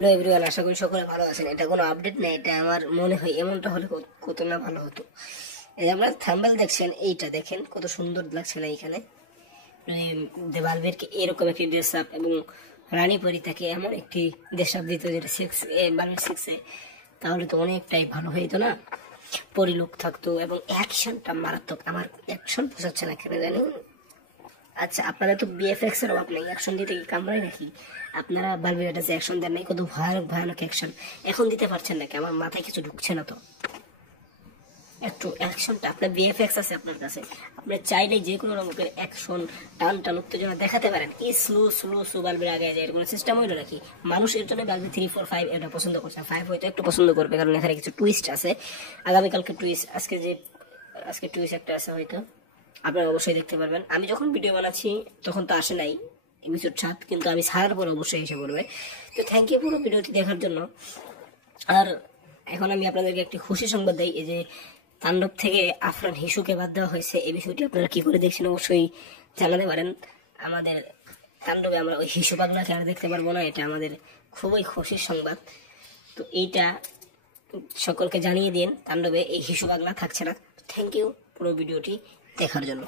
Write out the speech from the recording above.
Hello everyone, আশা করি সকলে ভালো আছেন। এটা কোনো আপডেট নেই, এটা আমার মনে হয় এমনটা হলে কত না ভালো হতো। এই যে আপনারা থাম্বনেল দেখছেন, এইটা দেখেন কত সুন্দর লাগছে না? এখানে বালবেরকে এরকম একটি ড্রেস আপ এবং রানী পরিতাকে এমন একটি ড্রেস আপ দিত যেটা বালবের 6-এ, তাহলে তো অনেকটাই ভালো হইতো না? পরিলোক থাকতো এবং অ্যাকশনটা মারাত্মক। আমার অ্যাকশন পোষাচ্ছে না কেন জানি। আচ্ছা, আপনারা তো বিএফএক্স এর অভাব নেই, অ্যাকশন দিতে কি কামড়ায় নাকি? আপনারা বালবিরাটা যে অ্যাকশন দেন নাই, কত ভয়ানক ভয়ানক অ্যাকশন এখন দিতে পারছেন নাকি? আমার মাথায় কিছু ঢুকছে না তো। একটু অ্যাকশনটা আপনার বিএফএক্স আছে আপনার কাছে, আপনি চাইলেই যে কোনো রকমের অ্যাকশন টান টান উত্তেজনা দেখাতে পারেন। কি স্লো স্লো স্লো বালবের আগে যায়, এরকম সিস্টেম হইলো নাকি? মানুষ এর জন্য বালবে 3, 4, 5 এটা পছন্দ করছে। 5 হয়তো একটু পছন্দ করবে, কারণ এখানে কিছু টুইস্ট আছে। আগামীকালকে টুইস্ট, আজকে টুইস্ট একটা আছে হয়তো, আপনারা অবশ্যই দেখতে পারবেন। আমি যখন ভিডিও বানাচ্ছি তখন তো আসে নাই এপিসোড 7, কিন্তু আমি ছাড়ার পর অবশ্যই এসে পড়বে। তো থ্যাংক ইউ পুরো ভিডিওটি দেখার জন্য। আর এখন আমি আপনাদেরকে একটি খুশি সংবাদ দিই, এই যে তাণ্ডব থেকে আফরান হিসুকে বাদ দেওয়া হয়েছে, এই বিষয়টি আপনারা কি করে দেখছেন অবশ্যই জানাতে পারেন। আমাদের তাণ্ডবে আমরা ওই হিসু পাগলাকে আর দেখতে পারবো না, এটা আমাদের খুবই খুশির সংবাদ। তো এইটা সকলকে জানিয়ে দিন, তাণ্ডবে এই হিসু পাগলা থাকছে না। থ্যাংক ইউ পুরো ভিডিওটি দেখার জন্য।